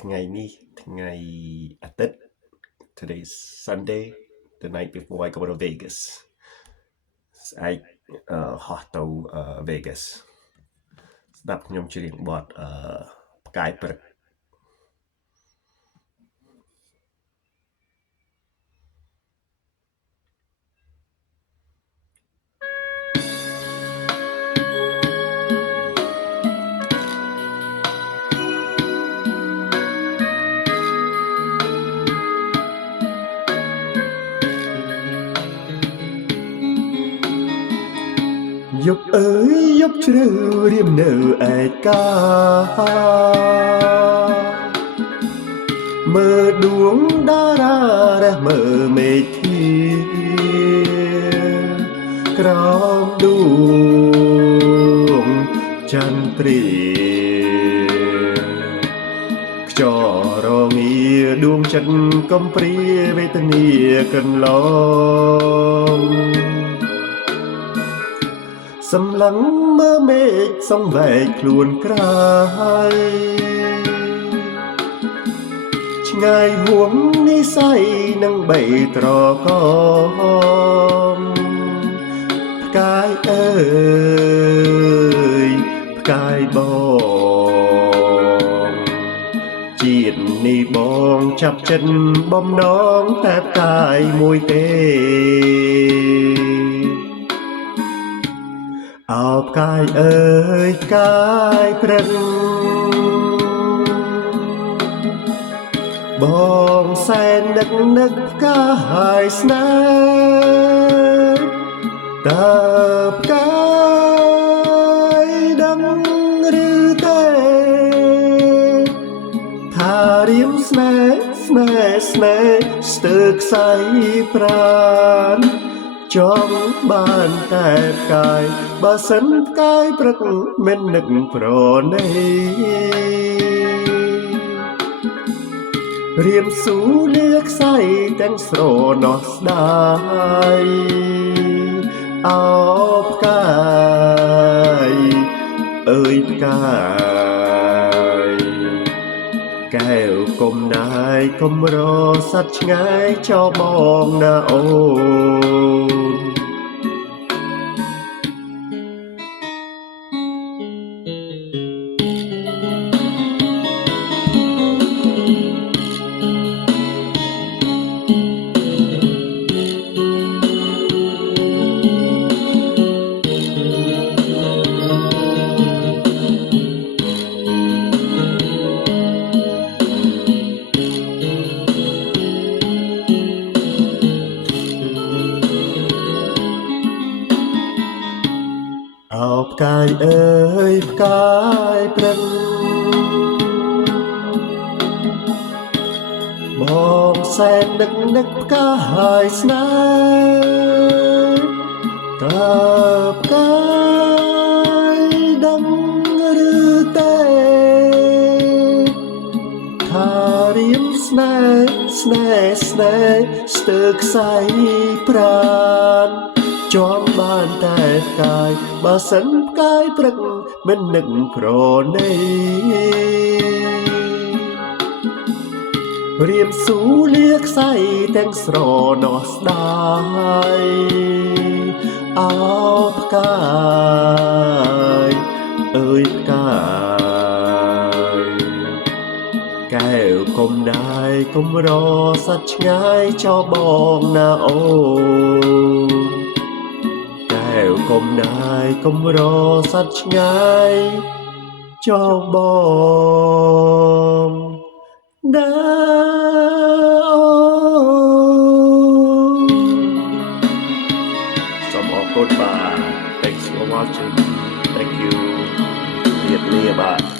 ថ្ងៃនេះថ្ងៃអាទិត្យ Today is Sunday the night before I go to Vegas ស្អែកហោះទៅ Vegas ស្ដាប់ខ្ញុំច្រៀងបទផ្កាយព្រឹកយប់អើយយប់ជ្រៅរៀមនៅឯកាមើលដួងតារារះមើលមេឃធាក្រោមដួងចន្ទ្រាខ្យល់រងាដួងចិត្តកំព្រាវេទនាកន្លងសម្លឹងមើលមេឃសង្វែកខ្លួនក្រៃឆ្ងាយហួងនិស័យនឹងបីត្រកមផ្កាយអើយផ្កាយបងជាតិនេះបងចាប់ចិត្តបំណងតែផ្កាយមួយទេអោផ្កាយអើយផ្កាយព្រឹកបងសែននឹកផ្កាយស្នេហ៍តើផ្កាយដឹងឬទេថារៀមស្នេហ៍ស្ទើរខ្សែប្រាណចង់បានតែផ្កាយបើសិនផ្កាយព្រឹកមិននឹកប្រណីរៀមស៊ូលាខ្សែទាំងស្រណោះស្ដាយអោផ្កាយអើយផ្កាយកែវគុំណាយកុំរស័ព្ទឆ្ងាយចោលបងណាអូនអោផ្កាយអើយផ្កាយព្រឹកបងសែននឹកផ្កាយស្នេហ៍តើផ្កាយដឹងឬទេថារៀមស្នេហ៍ស្ទើរខ្សែប្រាណជាប់បានតែផ្កាយបើសិនផ្កាយព្រឹកមិននឹកប្រណីរៀមស៊ូលាខ្សែទាំងស្រណោះស្ដាយអោផ្កាយអើយផ្កាយកែវគុំណាយកុំរស័ព្ទឆ្ងាយចោលបងណាអូកុំណាយកុំរស័ព្ទឆ្ងាយចោលបងណាអូសូមអរគុណបាទ Thanks for watching Thank you លាបាទ